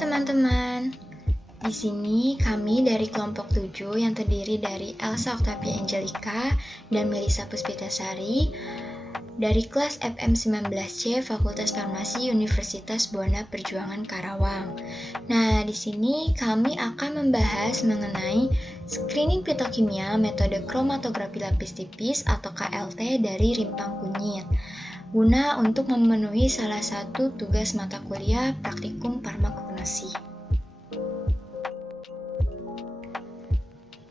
teman-teman. Di sini kami dari kelompok 7 yang terdiri dari Elsa Octavia Angelica dan Melissa Puspitasari dari kelas FM19C Fakultas Farmasi Universitas Buana Perjuangan Karawang. Nah, di sini kami akan membahas mengenai screening fitokimia metode kromatografi lapis tipis atau KLT dari rimpang kunyit, guna untuk memenuhi salah satu tugas mata kuliah praktikum farmakognosi.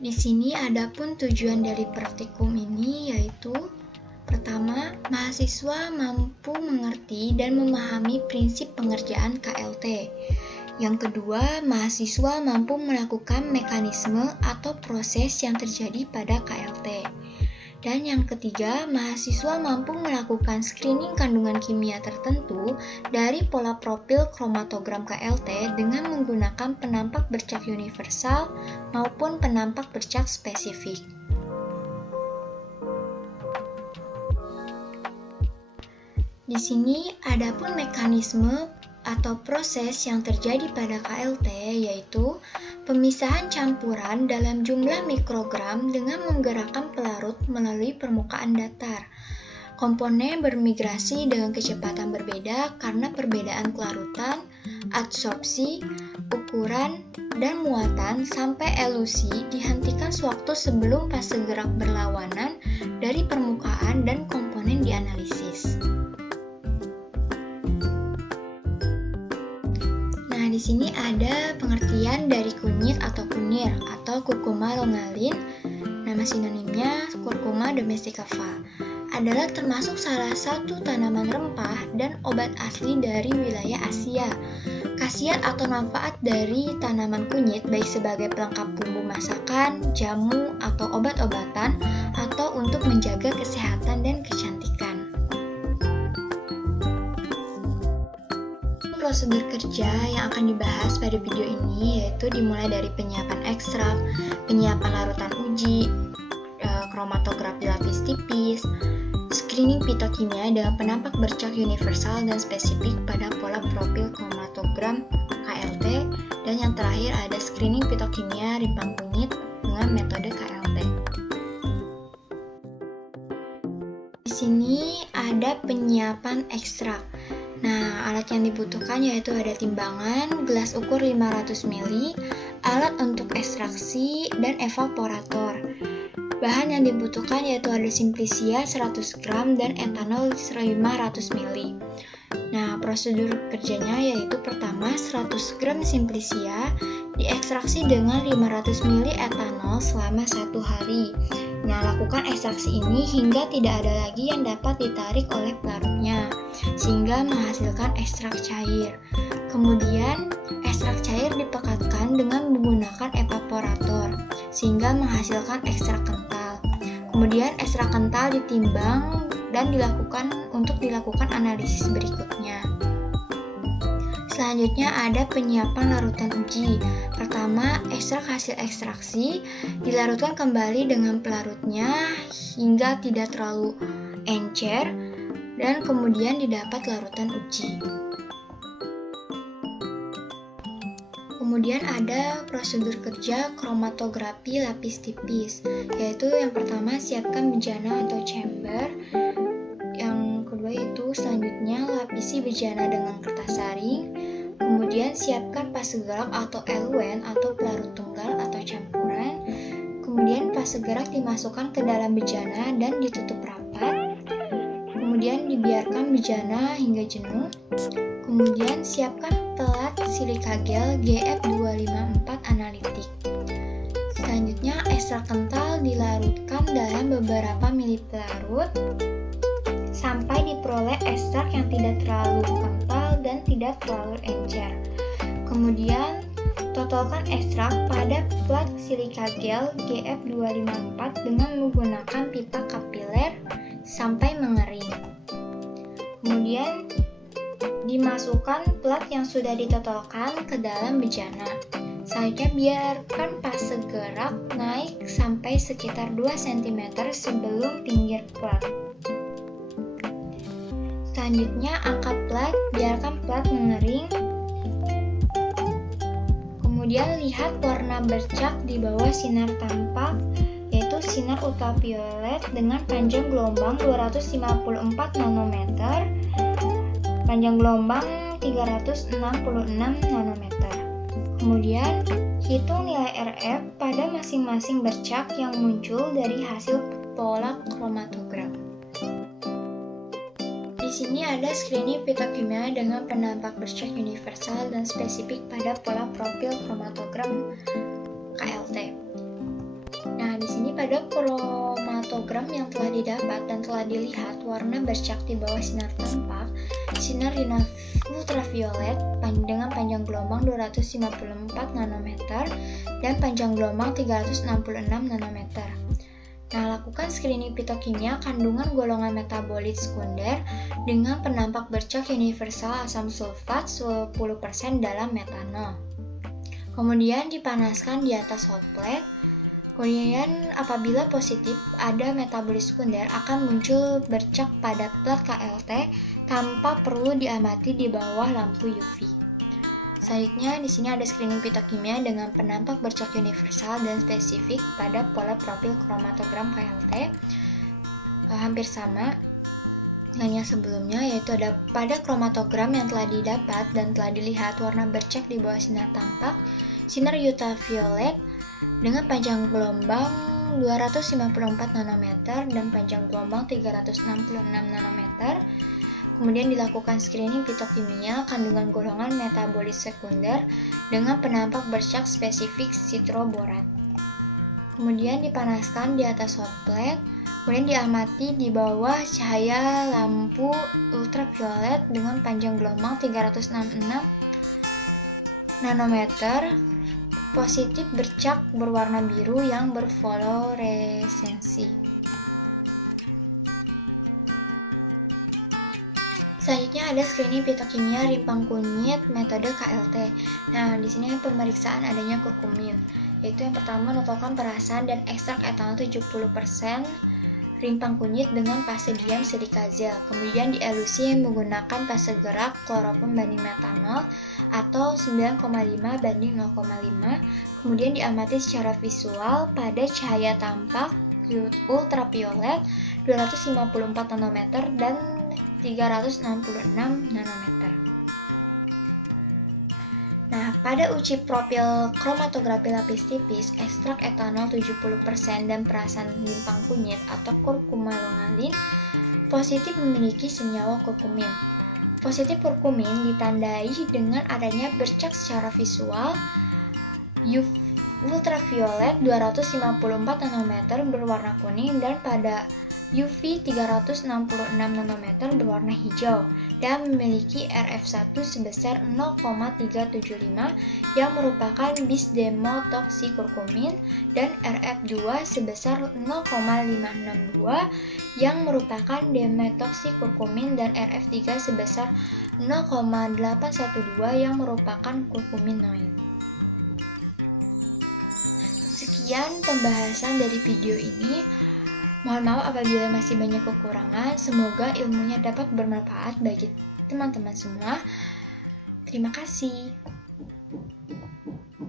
Di sini adapun tujuan dari praktikum ini yaitu pertama, mahasiswa mampu mengerti dan memahami prinsip pengerjaan KLT. Yang kedua, mahasiswa mampu melakukan mekanisme atau proses yang terjadi pada KLT. Dan yang ketiga, mahasiswa mampu melakukan screening kandungan kimia tertentu dari pola profil kromatogram KLT dengan menggunakan penampak bercak universal maupun penampak bercak spesifik. Di sini adapun mekanisme atau proses yang terjadi pada KLT yaitu pemisahan campuran dalam jumlah mikrogram dengan menggerakkan pelarut melalui permukaan datar. Komponen bermigrasi dengan kecepatan berbeda karena perbedaan kelarutan, adsorpsi, ukuran, dan muatan sampai elusi dihentikan sewaktu sebelum fase gerak berlawanan dari permukaan dan komponen dianalisis. Nah, di sini ada pengertian dari kunyit atau kunir atau Curcuma longalin. Nama sinonimnya Curcuma domesticava. Adalah termasuk salah satu tanaman rempah dan obat asli dari wilayah Asia. Khasiat atau manfaat dari tanaman kunyit baik sebagai pelengkap bumbu masakan, jamu, atau obat-obatan atau untuk menjaga kesehatan dan kecantikan. Prosedur kerja yang akan dibahas pada video ini yaitu dimulai dari penyiapan ekstrak, penyiapan larutan uji, kromatografi lapis tipis, screening fitokimia dengan penampak bercak universal dan spesifik pada pola profil kromatogram KLT, dan yang terakhir ada screening fitokimia rimpang kunyit dengan metode KLT. Di sini ada penyiapan ekstrak. Nah, alat yang dibutuhkan yaitu ada timbangan, gelas ukur 500 ml, alat untuk ekstraksi, dan evaporator. Bahan yang dibutuhkan yaitu ada simplisia 100 gram dan etanol 500 ml. Nah, prosedur kerjanya yaitu pertama 100 gram simplisia diekstraksi dengan 500 ml etanol selama 1 hari. Nah, lakukan ekstraksi ini hingga tidak ada lagi yang dapat ditarik oleh pelarutnya, sehingga menghasilkan ekstrak cair. Kemudian, ekstrak cair dipekatkan dengan menggunakan evaporator, sehingga menghasilkan ekstrak kental. Kemudian, ekstrak kental ditimbang dan dilakukan analisis berikutnya. Selanjutnya ada penyiapan larutan uji. Pertama, ekstrak hasil ekstraksi dilarutkan kembali dengan pelarutnya hingga tidak terlalu encer dan kemudian didapat larutan uji. Kemudian ada prosedur kerja kromatografi lapis tipis, yaitu yang pertama siapkan bejana atau chamber. Yang kedua itu selanjutnya lapisi bejana dengan kertas saring. Kemudian siapkan fase gerak atau eluen atau pelarut tunggal atau campuran. Kemudian fase gerak dimasukkan ke dalam bejana dan ditutup rapat. Kemudian dibiarkan bejana hingga jenuh. Kemudian siapkan pelat silika gel GF254 analitik. Selanjutnya ekstrak kental dilarutkan dalam beberapa mili pelarut sampai diperoleh ekstrak yang tidak terlalu kental dan tidak terlalu encer. Kemudian totolkan ekstrak pada plat silika gel GF254 dengan menggunakan pipa kapiler sampai mengering. Kemudian dimasukkan plat yang sudah ditotolkan ke dalam bejana. Selanjutnya biarkan fase gerak naik sampai sekitar 2 cm sebelum pinggir plat. Selanjutnya angkat plat, biarkan plat mengering. Kemudian lihat warna bercak di bawah sinar tampak, yaitu sinar ultraviolet dengan panjang gelombang 254 nanometer, panjang gelombang 366 nanometer. Kemudian, hitung nilai RF pada masing-masing bercak yang muncul dari hasil pola kromatogram. Di sini ada screening fitokimia dengan penampak bercak universal dan spesifik pada pola profil kromatogram KLT. Nah, di sini pada kromatogram yang telah didapat dan telah dilihat warna bercak di bawah sinar tampak, sinar ultraviolet dengan panjang gelombang 254 nanometer dan panjang gelombang 366 nanometer. Nah, lakukan screening fitokimia kandungan golongan metabolit sekunder dengan penampak bercak universal asam sulfat 10% dalam metanol. Kemudian dipanaskan di atas hot plate. Kemudian apabila positif, ada metabolit sekunder akan muncul bercak pada plat KLT tanpa perlu diamati di bawah lampu UV. Selanjutnya di sini ada screening fitokimia dengan penampak bercak universal dan spesifik pada pola profil kromatogram KLT. Hampir sama dengan yang sebelumnya, yaitu ada pada kromatogram yang telah didapat dan telah dilihat warna bercak di bawah sinar tampak, sinar ultraviolet dengan panjang gelombang 254 nanometer dan panjang gelombang 366 nanometer. Kemudian dilakukan screening fitokimia kandungan golongan metabolit sekunder dengan penampak bercak spesifik sitroborat. Kemudian dipanaskan di atas hot plate, kemudian diamati di bawah cahaya lampu ultraviolet dengan panjang gelombang 366 nanometer. Positif bercak berwarna biru yang berfluoresensi. Selanjutnya ada screening fitokimia rimpang kunyit metode KLT. Nah, di sini pemeriksaan adanya kurkumin, yaitu yang pertama menetapkan perasan dan ekstrak etanol 70% rimpang kunyit dengan fase diam silikazel. Kemudian dielusi menggunakan fase gerak kloroform banding metanol atau 9,5 banding 0,5. Kemudian diamati secara visual pada cahaya tampak ultraviolet 254 nanometer dan 366 nanometer. Nah, pada uji profil kromatografi lapis tipis, ekstrak etanol 70% dan perasan rimpang kunyit atau kurkumalongalin positif memiliki senyawa kurkumin. Positif kurkumin ditandai dengan adanya bercak secara visual ultraviolet 254 nanometer berwarna kuning dan pada UV 366 nanometer berwarna hijau dan memiliki RF1 sebesar 0,375 yang merupakan bisdemotoksikurkumin dan RF2 sebesar 0,562 yang merupakan demetoksikurkumin dan RF3 sebesar 0,812 yang merupakan kurkuminoid. Sekian pembahasan dari video ini. Mohon maaf apabila masih banyak kekurangan. Semoga ilmunya dapat bermanfaat bagi teman-teman semua. Terima kasih.